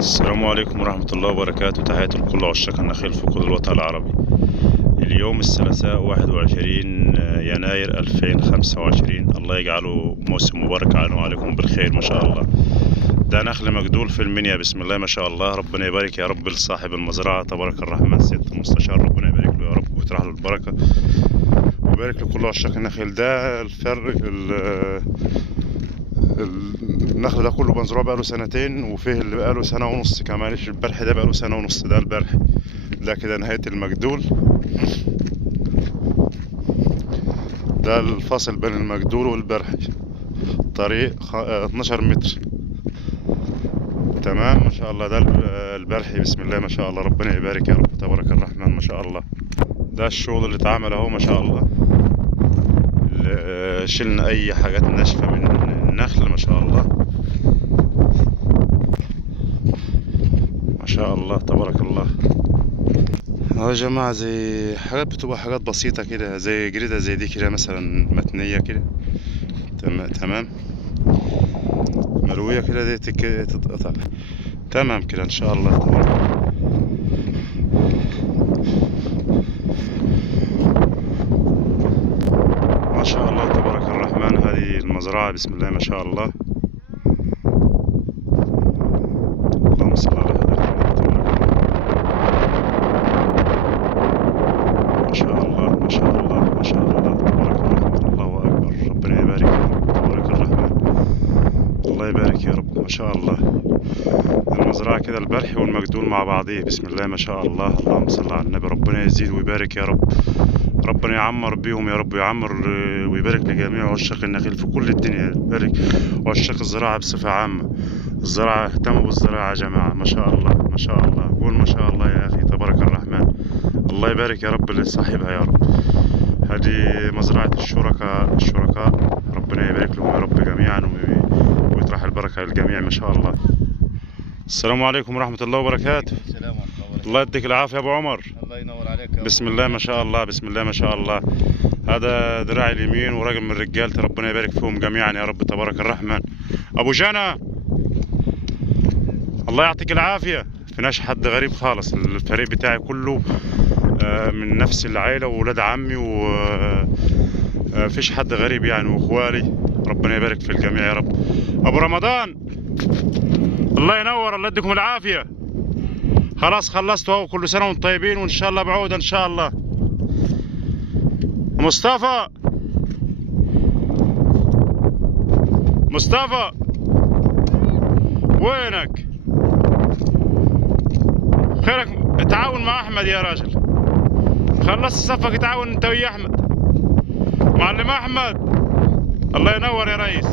السلام عليكم ورحمة الله وبركاته. تحياتي لكل عشاق النخيل في كل الوطن العربي. اليوم الثلاثاء 21 يناير 2025. الله يجعله موسم مبارك علينا وعليكم بالخير ما شاء الله. ده نخل مجدول في المنيا، بسم الله ما شاء الله. ربنا يبارك يا رب لصاحب المزرعة تبارك الرحمن سيادة المستشار، ربنا يبارك له يا رب ويطرح له البركة ويبارك لكل عشاق النخيل. ده الفرق النخل ده كله بنزروع بقاله سنتين، وفيه اللي بقاله سنة ونص كمان. البرح ده بقاله سنة ونص، ده البرح ده كده نهاية المجدول. ده الفاصل بين المجدول والبرح طريق 12 متر. تمام ما شاء الله. ده البرحي بسم الله ما شاء الله، ربنا يبارك يا رب تبارك الرحمن ما شاء الله. ده الشغل اللي اتعمل اهو ما شاء الله. شلنا اي حاجات ناشفة من النخل ما شاء الله ما شاء الله تبارك الله. يا جماعة زي حاجات بتبقى حاجات بسيطة كده، زي جريدة زي دي كده مثلا متنية كده. تمام مروية كده دي تتقطع تمام كده ان شاء الله تبارك. ما شاء الله تبارك الرحمن. هذه المزرعة بسم الله ما شاء الله. اللهم صل على حضرة النبي. ما شاء الله ما شاء الله ما شاء الله تبارك الرحمن. الله أكبر، ربنا يبارك يا رب تبارك الرحمن. الله يبارك يا رب ما شاء الله. المزرعة كده البرح والمجدول مع بعضيه بسم الله ما شاء الله. اللهم صل على النبي. ربنا يزيد ويبارك يا رب، ربنا يعمر بيهم يا رب، يعمر ويبارك لجميع عشاق النخيل في كل الدنيا، يبارك عشاق الزراعة بصفة عامة. الزراعة اهتموا بالزراعة يا جماعة ما شاء الله ما شاء الله. قول ما شاء الله يا أخي تبارك الرحمن. الله يبارك يا رب لصاحبها يا رب. هذه مزرعة الشركاء ربنا يبارك لهم يا رب جميعا ويطرح البركة للجميع ما شاء الله. السلام عليكم ورحمة الله وبركاته. السلام ورحمة الله وبركاته. الله يديك العافية يا أبو عمر. الله ينور عليك يا بسم الله ما شاء الله بسم الله ما شاء الله. هذا ذراع اليمين وراجل من رجالته، ربنا يبارك فيهم جميعا يا رب تبارك الرحمن. أبو جانا الله يعطيك العافية. فيناش حد غريب خالص، الفريق بتاعي كله من نفس العائلة وولاد عمي وفيش حد غريب يعني، واخوالي ربنا يبارك في الجميع يا رب. أبو رمضان الله ينور، الله يديكم العافية. خلاص خلصت اهو، كل سنة وانتم طيبين وان شاء الله بعودة ان شاء الله. مصطفى وينك؟ خيرك تعاون مع احمد يا راجل. خلصت صفك تعاون انت ويا احمد. معلم احمد الله ينور يا ريس.